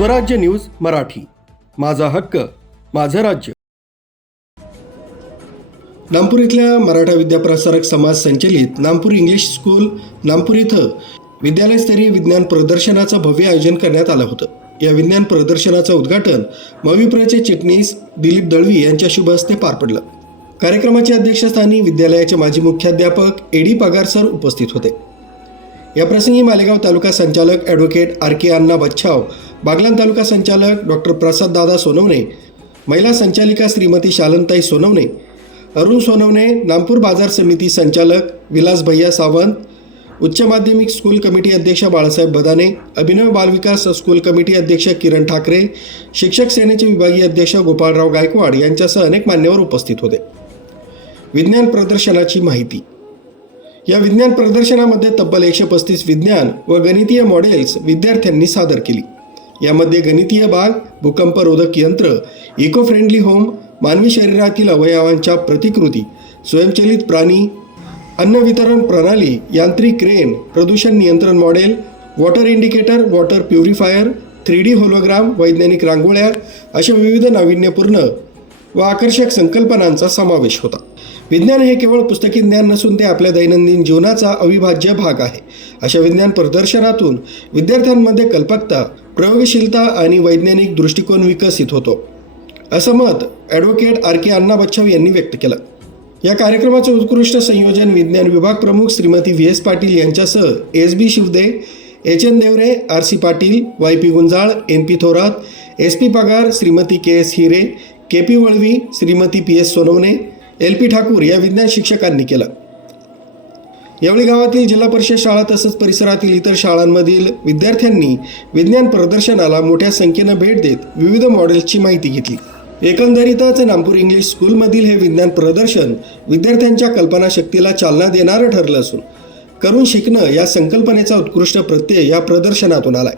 स्वराज्य न्यूज मराठी, माझा हक्क माझं राज्य। नामपूर इथल्या मराठा विद्याप्रसारक समाज संचलित नामपूर इंग्लिश स्कूल नामपूर इथं विद्यालयस्तरीय विज्ञान प्रदर्शनाचं भव्य आयोजन करण्यात आलं होतं। या विज्ञान प्रदर्शनाचं उद्घाटन मविप्रचे चिटणीस दिलीप दळवी यांच्या शुभ हस्ते पार पडलं। कार्यक्रमाच्या अध्यक्षस्थानी विद्यालयाचे माजी मुख्याध्यापक एडी पगार सर उपस्थित होते। या प्रसंगी मालेगाव तालुका संचालक ॲडव्होकेट आर.के. अण्णा बच्छाव, बागलाण तालुका संचालक डॉक्टर प्रसाद दादा सोनवणे, महिला संचालिका श्रीमती शालनताई सोनवणे, अरुण सोनवणे, नामपूर बाजार समिती संचालक विलास भैया सावंत, उच्च माध्यमिक स्कूल कमिटी अध्यक्ष बाळासाहेब बदाने, अभिनव बालविकास स्कूल कमिटी अध्यक्ष किरण ठाकरे, शिक्षक सेनेचे विभागीय अध्यक्ष गोपाळराव गायकवाड यांच्यासह अनेक मान्यवर उपस्थित होते। विज्ञान प्रदर्शनाची माहिती। या विज्ञान प्रदर्शनामध्ये तब्बल 135 विज्ञान व गणितीय मॉडेल्स विद्यार्थ्यांनी सादर केली। यामध्ये गणितीय भाग, भूकंपरोधक यंत्र, इको फ्रेंडली होम, मानवी शरीरातील अवयवांच्या प्रतिकृती, स्वयंचलित प्राणी, अन्न वितरण प्रणाली, यांत्रिक क्रेन, प्रदूषण नियंत्रण model, water indicator, water purifier, 3D hologram, वैज्ञानिक रांगोळ्या अशा विविध नाविन्यपूर्ण व आकर्षक संकल्पनांचा समावेश होता। विज्ञान हे केवळ पुस्तकी ज्ञान नसून ते आपल्या दैनंदिन जीवनाचा अविभाज्य भाग आहे। अशा विज्ञान प्रदर्शनातून विद्यार्थ्यांमध्ये कल्पकता, प्रयोगशीलता आणि वैज्ञानिक दृष्टिकोन विकसित होतो, असं मत ॲडव्होकेट आर.के. अण्णा बच्छाव यांनी व्यक्त केलं। या कार्यक्रमाचं उत्कृष्ट संयोजन विज्ञान विभाग प्रमुख श्रीमती व्ही.एस. पाटील यांच्यासह S B. Shivde, H N. Devare, R C. Patil, Y P. Gunjal, N P. Thorat, S P. Pagar, Shrimati K S. Hire, K P. Valvi, Shrimati P S. Sonawane, L P. Thakur या विज्ञान शिक्षकांनी केलं। यावेळी गावातील जिल्हा परिषद शाळा तसंच परिसरातील इतर शाळांमधील विद्यार्थ्यांनी विज्ञान प्रदर्शनाला मोठ्या संख्येनं भेट देत विविध मॉडेल्सची माहिती घेतली। एकंदरीतच नामपूर इंग्लिश स्कूलमधील हे विज्ञान प्रदर्शन विद्यार्थ्यांच्या कल्पनाशक्तीला चालना देणारं ठरलं असून करून शिकणं या संकल्पनेचा उत्कृष्ट प्रत्यय या प्रदर्शनातून आलाय।